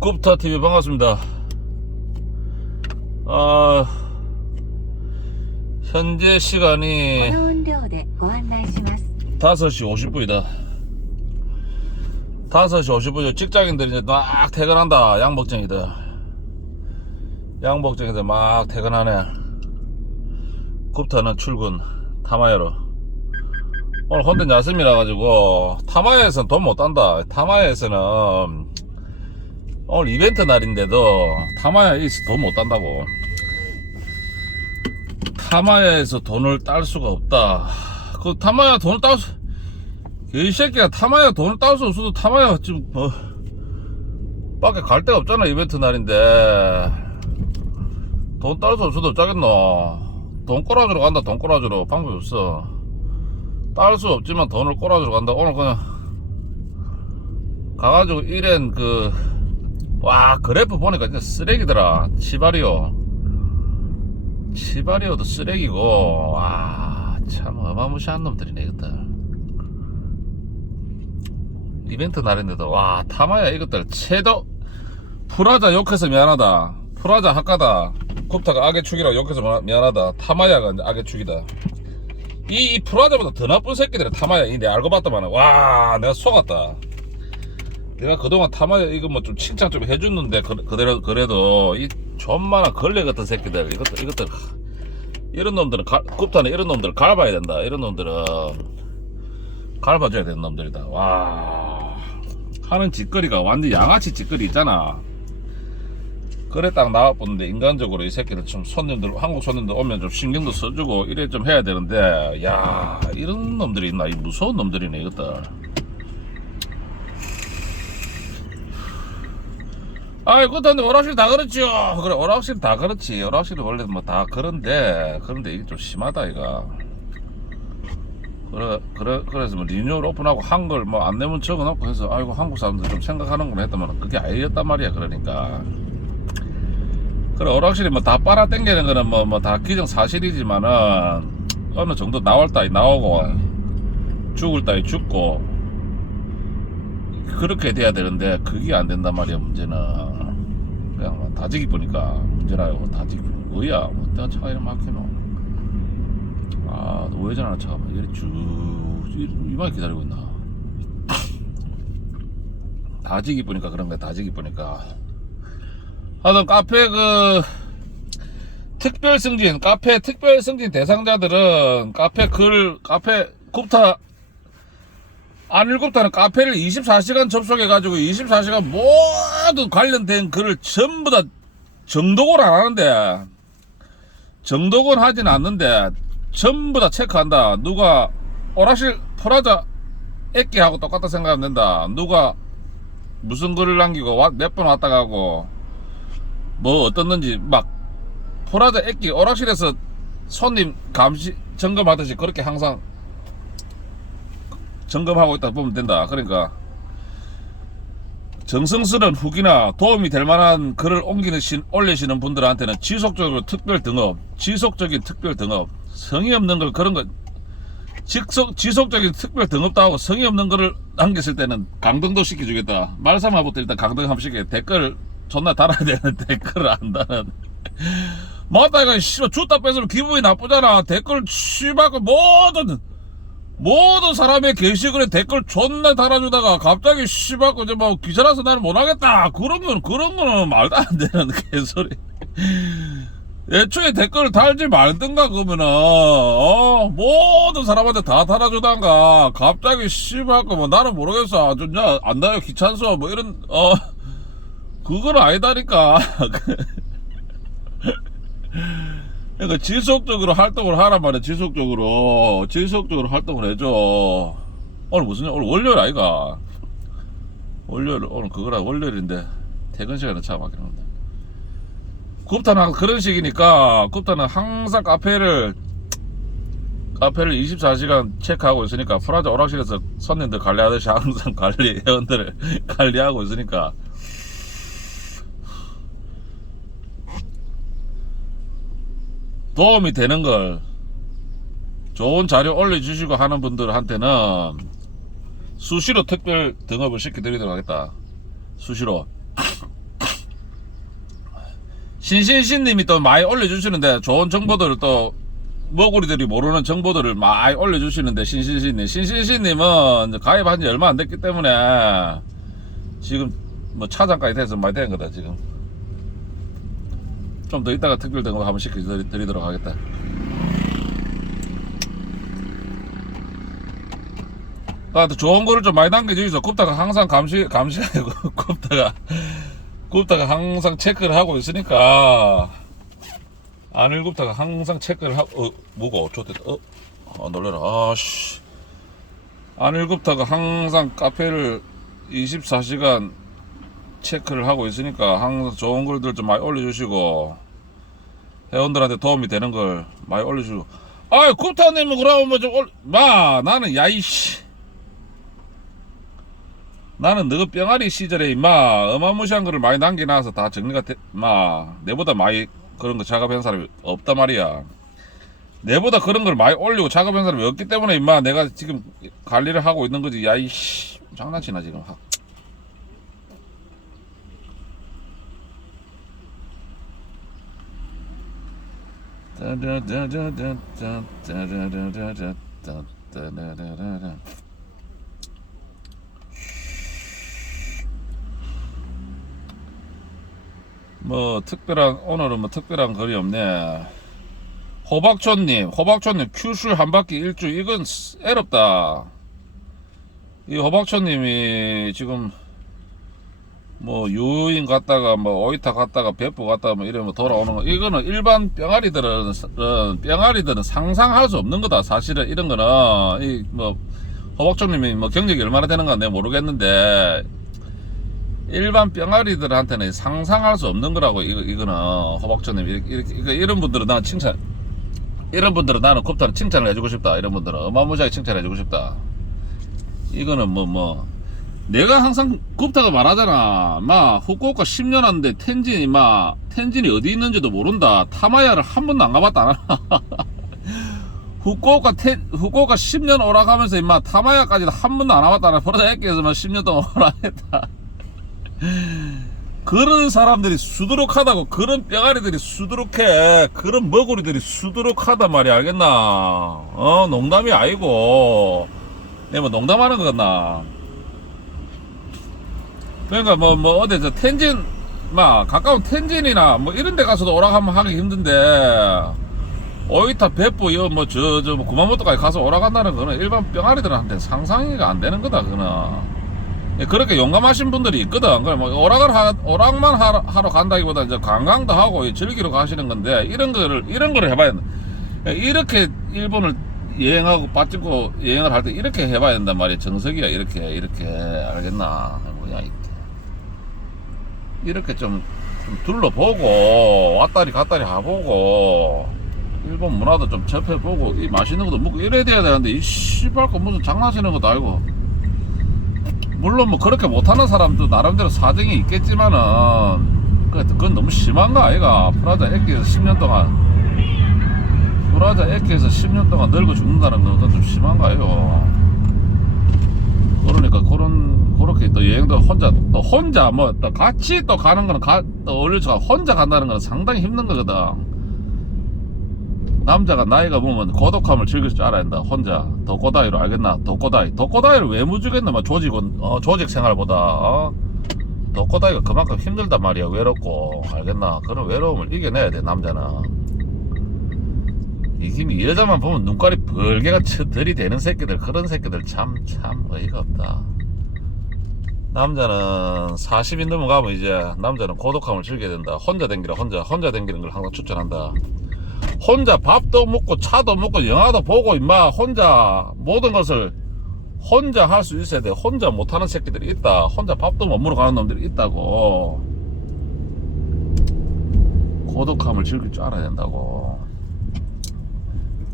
굽타 TV 반갑습니다. 아 현재 시간이 5시 50분이다. 5시 50분이 직장인들이 이제 막 퇴근한다. 양복쟁이들. 양복쟁이들 막 퇴근하네. 굽타는 출근. 타마야로. 오늘 혼자 야습이라 가지고 타마야에서는 돈못 딴다. 타마야에서는 오늘 이벤트 날인데도 타마야에서 돈 못 단다고. 타마야에서 돈을 딸 수가 없다. 그 타마야 돈을 딸 수, 이 새끼가 타마야 돈을 딸 수 없어도 타마야 지금 뭐 밖에 갈 데가 없잖아 이벤트 날인데. 돈 딸 수 없어도 어쩌겠노? 돈 꼬라주러 간다 돈 꼬라주러. 방법이 없어. 딸 수 없지만 돈을 꼬라주러 간다. 오늘 그냥 가가지고 이랜 그 와 그래프 보니까 진짜 쓰레기더라. 치바리오. 치바리오도 쓰레기고. 와참 어마무시한 놈들이네 이것들. 이벤트 날인데도. 와 타마야 이것들. 최도. 프라자 욕해서 미안하다. 프라자 학가다. 굽타가 악의 축이라고 욕해서 마- 미안하다. 타마야가 악의 축이다. 이, 이 프라자보다 더 나쁜 새끼들이 타마야. 이 내 알고 봤다만 와 내가 속았다 내가 그동안 타마야 이거 뭐 좀 칭찬 좀 해줬는데 그, 그대로 그래도 이 존만한 걸레 같은 새끼들 이것들 이것들 이런 놈들은 가, 굽타는 이런 놈들을 갈아봐야 된다. 이런 놈들은 갈아줘야 되는 놈들이다. 와. 하는 짓거리가 완전 양아치 짓거리 있잖아. 그래 딱 나와보는데 인간적으로 이 새끼들 좀 손님들 한국 손님들 오면 좀 신경도 써주고 이래 좀 해야 되는데 야 이런 놈들이 있나? 이 무서운 놈들이네 이것들 아이 그렇다는데 오락실 다 그렇지요. 그래 오락실 다 그렇지. 오락실이 원래 뭐 다 그런데 그런데 이게 좀 심하다 이가 그래 그래 그래서 뭐 리뉴얼 오픈하고 한글 뭐 안내문 적어놓고 해서 아이고 한국 사람들 좀 생각하는구나 했더만 그게 아니었단 말이야 그러니까. 그래 오락실이 뭐 다 빨아 당기는 거는 뭐 뭐 다 기정 사실이지만은 어느 정도 나올 따위 나오고 죽을 따위 죽고 그렇게 돼야 되는데 그게 안 된단 말이야 문제는 그냥 뭐 다지기 보니까 문제라요. 다지기 뭐야? 뭐 내가 차가 이렇게 막히노 아 우회전하는 차가 막 이렇게 쭉 이- 이만히 기다리고 있나. 다지기 보니까 그런 거야 다지기 보니까. 하여튼 카페 그 특별 승진 카페 특별 승진 대상자들은 카페 글 카페 굽타 안일굽타는 카페를 24시간 접속해가지고 24시간 모든 관련된 글을 전부 다 정독을 안 하는데 정독은 하진 않는데 전부 다 체크한다. 누가 오락실 프라자 액기하고 똑같다 생각하면 된다. 누가 무슨 글을 남기고 몇 번 왔다 가고 뭐 어떻는지 막 프라자 액기 오락실에서 손님 감시 점검하듯이 그렇게 항상 점검하고 있다 보면 된다. 그러니까 정성스러운 후기나 도움이 될 만한 글을 옮기는 신- 올리시는 분들한테는 지속적으로 특별 등업, 지속적인 특별 등업, 성의 없는 걸 그런 거 지속, 지속적인 특별 등업도 하고 성의 없는 거를 남겼을 때는 강등도 시켜주겠다. 말삼아부터 일단 강등 한번 시켜 댓글 존나 달아야 되는 댓글을 안 다는. 맞다 이거 씨발 줬다 뺏으면 기분이 나쁘잖아. 댓글 씨발 그 모든 모든 사람의 게시글에 댓글 존나 달아주다가 갑자기 씨발 그저 뭐 귀찮아서 나는 못하겠다. 그런 건 그런 거는 말도 안 되는 개소리. 애초에 댓글을 달지 말든가 그러면은 어 모든 사람한테 다 달아주단가 갑자기 씨발 그뭐 나는 모르겠어. 아주 야 안다요. 귀찮소. 뭐 이런 어 그건 아니다니까 그러니까 지속적으로 활동을 하란 말이야 지속적으로. 지속적으로 활동을 해줘. 오늘 무슨 날? 오늘 월요일 아이가? 월요일 오늘 그거라 월요일인데 퇴근 시간에 차 막히는데. 굽타는 그런 식이니까 굽타는 항상 카페를 카페를 24시간 체크하고 있으니까 프라자 오락실에서 손님들 관리하듯이 항상 관리 회원들을 관리하고 있으니까 도움이 되는 걸 좋은 자료 올려주시고 하는 분들한테는 수시로 특별 등업을 시켜드리도록 하겠다. 수시로. 신신신님이 또 많이 올려주시는데 좋은 정보들을 또 머구리들이 모르는 정보들을 많이 올려주시는데 신신신님 신신신님은 가입한 지 얼마 안 됐기 때문에 지금 뭐 차장까지 돼서 많이 된 거다 지금 좀 더 이따가 특별된 거 한번 시켜드리도록 하겠다. 아, 나한테 좋은 거를 좀 많이 남겨주이소 굽다가 항상 감시, 감시하고, 굽다가, 굽다가 항상 체크를 하고 있으니까, 안을 굽다가 항상 체크를 하고, 어, 뭐가, 좋겠다, 어, 아, 놀래라, 아씨. 안을 굽다가 항상 카페를 24시간 체크를 하고 있으니까 항상 좋은 글들 좀 많이 올려주시고 회원들한테 도움이 되는 걸 많이 올려주고. 아이 쿠타님은 그러면 뭐좀 올... 마 나는 야이씨. 나는 너 병아리 시절에 임마 어마무시한 글을 많이 남겨놔서 다 정리가 돼 마 내보다 많이 그런 거 작업한 사람이 없단 말이야. 내보다 그런 걸 많이 올리고 작업한 사람이 없기 때문에 임마 내가 지금 관리를 하고 있는 거지. 야이씨. 장난치나 지금. 뭐 특별한 오늘은 뭐 특별한 거리 없네. 호박촌님 호박촌님 큐슈 한 바퀴 일주 이건 애롭다. 이 호박촌님이 지금 뭐 유인 갔다가 뭐 오이타 갔다가 배포 갔다가 뭐 이러면 돌아오는 거. 이거는 일반 병아리들은 은 병아리들은 상상할 수 없는 거다. 사실은 이런 거는. 이뭐 호박촌님이 뭐 경력이 얼마나 되는가 내가 모르겠는데 일반 병아리들한테는 상상할 수 없는 거라고 이거 이거는 호박촌님. 이렇게, 이렇게 이거 이런 분들은 나는 칭찬 이런 분들은 나는 굽타는 칭찬을 해주고 싶다. 이런 분들은 어마무시하게 칭찬해주고 싶다. 이거는 뭐뭐 내가 항상 굽타가 말하잖아. 마 후쿠오카 10년 왔는데 텐진이 마 텐진이 어디 있는지도 모른다. 타마야를 한 번도 안 가봤다 후쿠오카 텐 후쿠오카 10년 오락하면서 임마 타마야까지도 한 번도 안 와봤다 버러자 애끼에서만 10년 동안 오락했다. 그런 사람들이 수두룩하다고 그런 뼈가리들이 수두룩해. 그런 머구리들이 수두룩하단 말이야 알겠나? 어 농담이 아니고. 내가 뭐 농담하는 거겠나 그러니까 뭐 뭐 어디 저 텐진 막 가까운 텐진이나 뭐 이런 데 가서도 오락하면 하기 힘든데 오이타 베프 뭐저 저 뭐 구마모토까지 가서 오락한다는 거는 일반 뿅아리들한테 상상이가 안 되는 거다 그거는 예, 그렇게 용감하신 분들이 있거든. 그래 뭐 오락을 하, 오락만 하러, 하러 간다기보다 이제 관광도 하고 즐기러 가시는 건데 이런 거를 이런 거를 해봐야 된다. 예, 이렇게 일본을 여행하고 빠지고 여행을 할 때 이렇게 해봐야 된단 말이야. 정석이야 이렇게 이렇게 알겠나? 뭐야 이렇게 좀, 좀 둘러보고 왔다리 갔다리 해보고 일본 문화도 좀 접해보고 이 맛있는 것도 먹고 이래야 돼야 되는데 이 씨발 거 무슨 장난치는 것도 아니고. 물론 뭐 그렇게 못하는 사람도 나름대로 사정이 있겠지만은 그- 그건 너무 심한 거 아이가. 프라자 에키에서 10년 동안. 프라자 에키에서 10년 동안 늙어 죽는다는 건 그건 좀 심한 거 아이요 그러니까 그런 그렇게 또 여행도 혼자 또 혼자 뭐 또 같이 또 가는 거는 가, 또 어울려서 혼자 간다는 건 상당히 힘든 거거든 남자가 나이가 보면 고독함을 즐길 줄 알아야 된다. 혼자 도코다이로 알겠나? 도코다이. 도코다이를 왜 무주겠나? 뭐 조직은 어, 조직 생활보다 어? 도코다이가 그만큼 힘들단 말이야. 외롭고 알겠나? 그런 외로움을 이겨내야 돼 남자는. 이 여자만 보면 눈깔이 벌개가 쳐 들이대는 새끼들 그런 새끼들 참 참 어이가 없다. 남자는 40이 넘어가면 이제 남자는 고독함을 즐겨야 된다. 혼자 댕기라 혼자 혼자 댕기는 걸 항상 추천한다. 혼자 밥도 먹고 차도 먹고 영화도 보고 임마 혼자 모든 것을 혼자 할 수 있어야 돼. 혼자 못하는 새끼들이 있다. 혼자 밥도 못 먹으러 가는 놈들이 있다고. 고독함을 즐길 줄 알아야 된다고.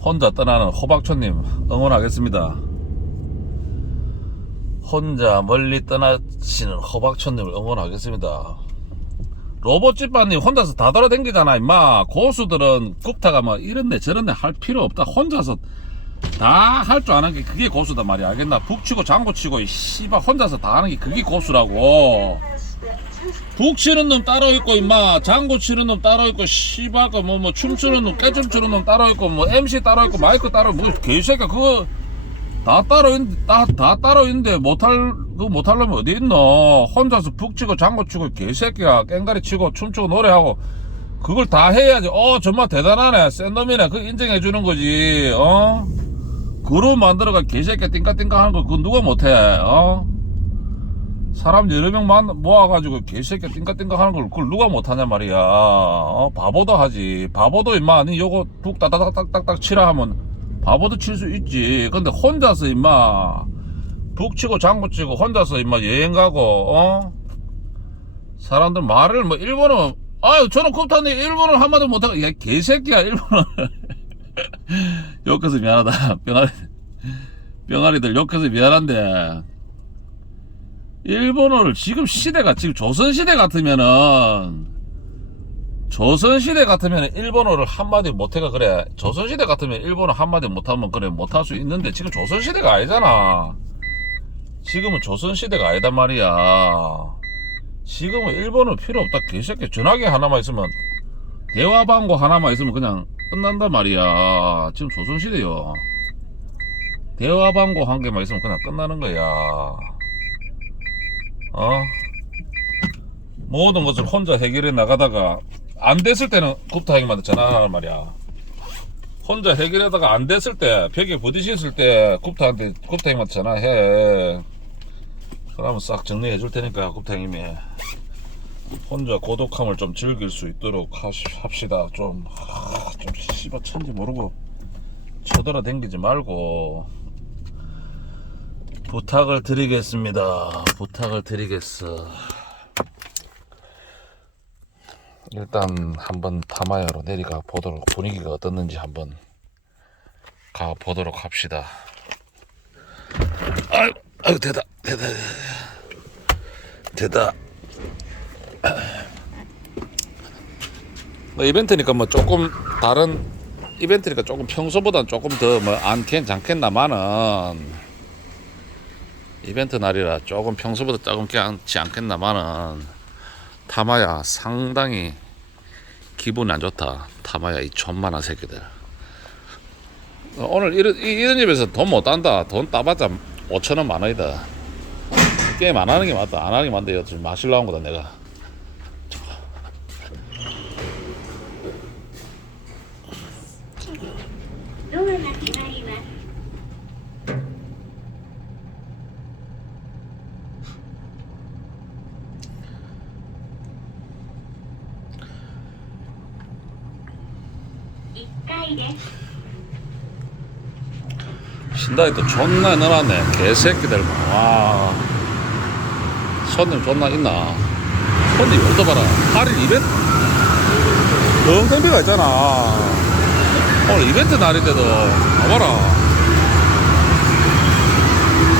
혼자 떠나는 호박초님 응원하겠습니다 혼자 멀리 떠나시는 호박초님을 응원하겠습니다. 로봇집반님 혼자서 다 돌아다니잖아 임마. 고수들은 굽타가 뭐 이런데 저런데 할 필요 없다. 혼자서 다 할 줄 아는 게 그게 고수단 말이야. 알겠나? 북치고 장구치고 이 씨발 혼자서 다 하는 게 그게 고수라고. 북 치는 놈 따로 있고 임마. 장구 치는 놈 따로 있고 씨발 거뭐뭐 춤추는 놈 깨춤 추는 놈 따로 있고 뭐 MC 따로 있고 마이크 따로 뭐 개새끼 그거 다 따로 있, 다, 다 따로 있는데 못할 그거 못하려면 어디 있노? 혼자서 북 치고 장구 치고 개새끼야 깽가리 치고 춤추고 노래하고 그걸 다 해야지. 어 정말 대단하네. 센 놈이네. 그 인정해 주는 거지. 어? 그룹 만들어가 개새끼 띵까띵까 하는 거 그거 누가 못해? 어? 사람 여러 명 만, 모아가지고 개새끼 띵까띵까 하는 걸 그걸 누가 못하냐 말이야. 어? 바보도 하지. 바보도 임마. 아니 요거 북 따다닥딱딱딱 치라 하면 바보도 칠 수 있지. 근데 혼자서 임마 북 치고 장구 치고 혼자서 임마 여행 가고 어? 사람들 말을 뭐 일본어 아유 저는 굽타는데 일본어 한마디 못하고 야 개새끼야 일본어. 욕해서 미안하다. 병아리 병아리들 욕해서 미안한데. 일본어를 지금 시대가 지금 조선시대 같으면은 조선시대 같으면 일본어를 한마디 못해가 그래. 조선시대 같으면 일본어 한마디 못하면 그래. 못할 수 있는데 지금 조선시대가 아니잖아. 지금은 조선시대가 아니단 말이야. 지금은 일본어 필요 없다. 개새끼 전화기 하나만 있으면 대화 방고 하나만 있으면 그냥 끝난단 말이야. 지금 조선시대요. 대화 방고 한 개만 있으면 그냥 끝나는 거야. 어? 모든 것을 혼자 해결해 나가다가 안 됐을 때는 굽타 형님한테 전화하란 말이야. 혼자 해결하다가 안 됐을 때 벽에 부딪혔을 때 굽타한테 굽타 형님한테 전화해. 그러면 싹 정리해 줄 테니까 굽타 형님이. 혼자 고독함을 좀 즐길 수 있도록 합시다. 좀, 하, 좀 씨발 천지 모르고 쳐돌아댕기지 말고. 부탁을 드리겠습니다. 부탁을 드리겠어 일단 한번 타마야로 내려가 보도록 분위기가 어떻는지 한번 가 보도록 합시다. 아유 아유 되다 되다 되다. 뭐 이벤트니까 뭐 조금 다른 이벤트니까 조금 평소보다는 조금 더뭐 안캔 장캔나마는 이벤트 날이라 조금 평소보다 조금 괜찮지 않겠나마는 타마야 상당히 기분이 안 좋다. 타마야 이 존만한 새끼들. 어, 오늘 이런, 이- 이런 집에서 돈 못 딴다. 돈 따봤자 5천원 만원이다. 게임 안 하는 게 맞다. 안 하는 게 맞는데 지금 마실라 온 거다 내가 신다이 또 존나 늘어났네. 개새끼들. 와. 손님 존나 있나? 손님 이것도 봐라. 8일 이벤트? 동생비가 있잖아. 오늘 이벤트 날인데도. 봐봐라.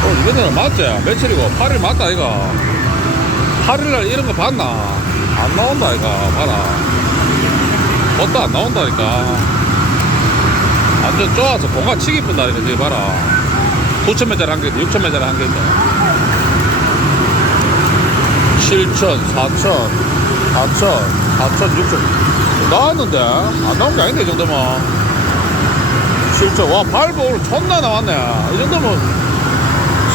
오늘 이벤트는 맞지? 며칠이고 8일 맞다 이거. 8일날 이런 거 봤나? 안 나온다 이거. 봐라 그것도 안 나온다니까. 완전 좋아서 공간 치기 뿐다니까 지금 봐라. 9천매짜리 한개 있다 6천매짜리 한개 있다 7천 4천 4천 4천 6천. 나왔는데? 안 나온 게 아닌데 이 정도면. 7천 와 발보 오늘 존나 나왔네. 이 정도면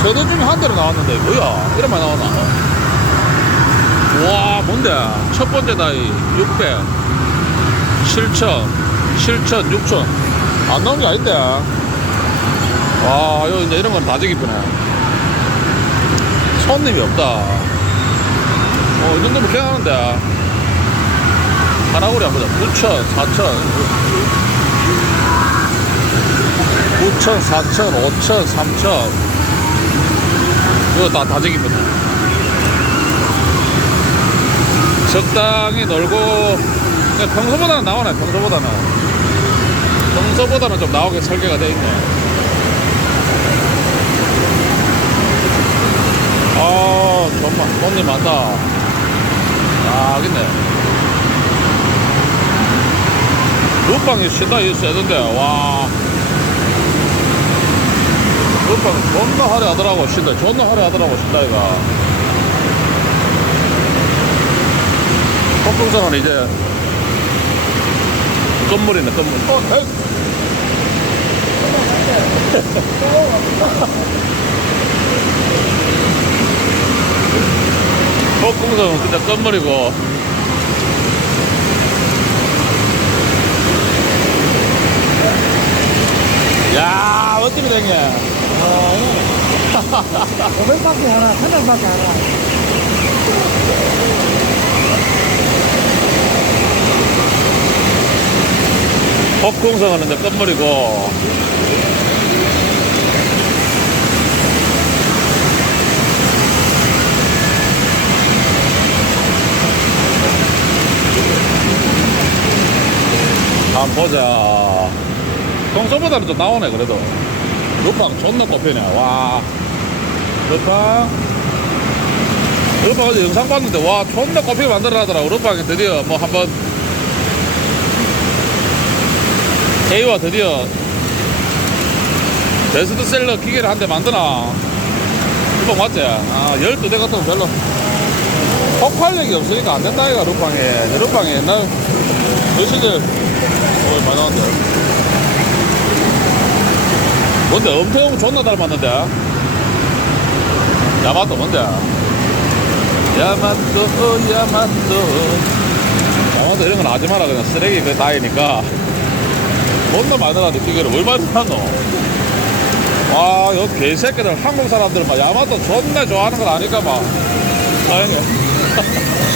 세대 중에 한 대로 나왔는데 뭐야? 이런 많이 나왔나? 와 뭔데? 첫 번째 나이 600 7천 7천 6천 안 나온 게 아닌데. 와, 요 이제 이런 건다 저기쁘네. 손님이 없다. 어, 이 정도면 괜찮은데. 하나구리 한번 보자. 9천, 4천. 9천, 4천, 5천, 3천. 이거 다, 다 저기쁘네. 적당히 놀고, 그냥 평소보다는 나오네, 평소보다는. 평소보다는 좀 나오게 설계가 돼 있네. 아, 정말 손님 많다. 아, 알겠네. 루팡이 신다 이 세던데, 와. 루팡 존나 화려하더라고, 신다. 존나 화려하더라고, 신다, 이가. 폭풍선은 이제 건물이네 건물 어, 에이. 폭풍선은 진짜 건물이고 야 멋지게 생겨 500밖에 하나, 1000원밖에 하나. 폭풍선은 이제 건물이고. 한번 보자. 평소보다는 좀 나오네 그래도. 루팡 존나 꼽히네. 와. 루팡. 루팡 어제 영상 봤는데 와 존나 꼽히게 만들어 놨더라고. 루팡이 드디어 뭐 한번 K와 드디어 베스트셀러 기계를 한 대 만드나? 루팡 맞지? 아 12대 같은 거 별로 폭발력이 없으니까 안 된다 이가 루팡이 루팡이 옛날 그 시절 어 많이 나왔는데. 뭔데 엄태웅 존나 닮았는데? 야마토 뭔데? 야마토 야마토. 야마토 이런 건 하지 마라 그냥 쓰레기 그 다이니까 많이 나가는데 기계를 얼마나 사노? 와 여기 개새끼들 한국 사람들 막 야마토 존나 좋아하는 건 아니까 막 다행이야.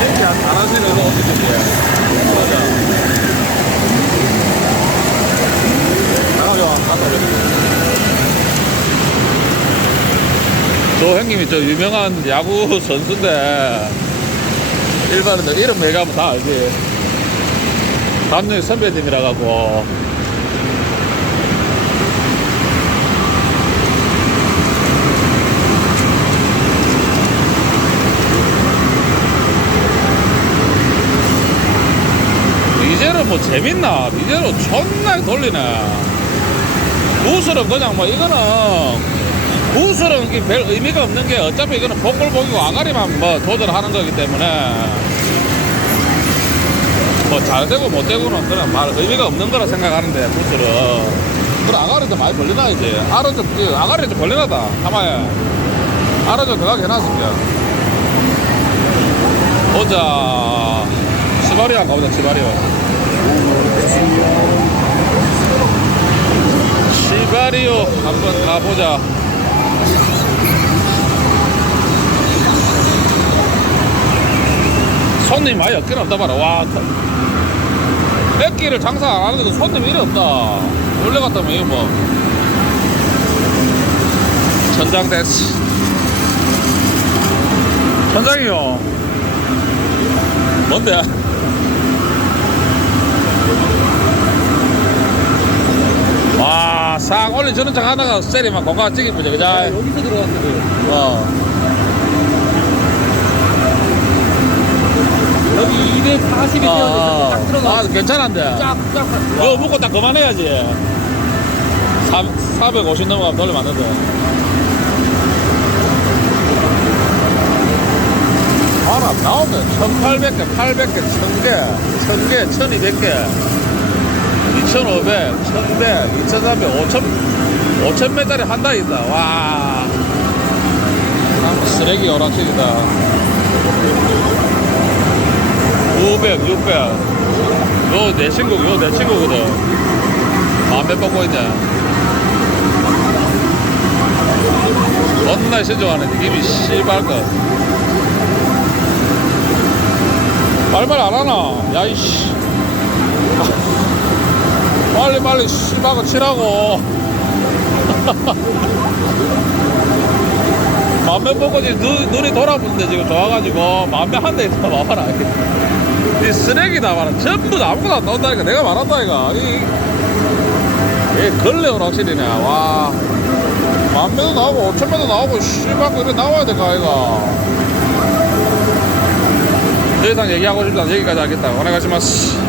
진짜 잘하시는 어떻게 맞아 나가요 갔다 오겠습니다 저 형님이 저 유명한 야구 선수인데 일반인들 이름 얘기하면 다 알지. 남녀 선배님이라 가고. 이제는 뭐 재밌나? 이제는 존나 돌리네. 구슬은 그냥 뭐 이거는 구슬은 별 의미가 없는 게 어차피 이거는 복골복이고 아가리만 뭐 도전하는 거기 때문에. 뭐 잘 되고 못 되고는 그냥 말 의미가 없는 거라 생각하는데 구슬은 그래 아가리도 많이 벌리나 이제? 알아 좀 그, 아가리 좀 벌리나다 가만히 알아 좀 들어가게 해놨을게 보자. 시바리아 가보자 시바리아. 시바리오 한번 가보자 손님 많이 없긴 없다 봐라 와 백기를 장사 안 하는데도 손님이 이리 없다 원래 같다면 이거 뭐 천장됐어 천장이요 뭔데? 와, 싹 올린 척 하다가 세리만 공간 찍이 보자, 그자? 여기서 들어왔는데. 어. 여기 240이 아, 뛰어서 딱 들어가. 아, 괜찮은데. 쫙, 쫙. 이거 묶고 딱 그만해야지. 3, 450 넘어가면 돌리면 안 된다. 봐라, 나오면 1800개, 800개, 1000개, 1000개, 1200개, 2500, 1100, 2300, 5000, 5000매짜리 한다, 있다. 와. 참 쓰레기 오락실이다. 500, 600. 요내 친구, 요내 친구거든. 마음에 뻗고 있네. 존나 신중하네. 이미 씨발 거. 말말 안 하나? 야, 이씨. 빨리 빨리 씨발 거 치라고. 맘에 보고 지금 눈, 눈이 돌아붙는데 지금 좋아가지고 맘에 한 대 있다 봐봐라 이 쓰레기다 봐라 전부 다 아무것도 안 나온다니까. 내가 말한다 이거. 이, 이 걸레온 확실히네. 와. 만매도 나오고 오천매도 나오고 씨발 이래 나와야 될까 이거 더 이상 얘기하고 싶다 여기까지 하겠다. 오네가시마스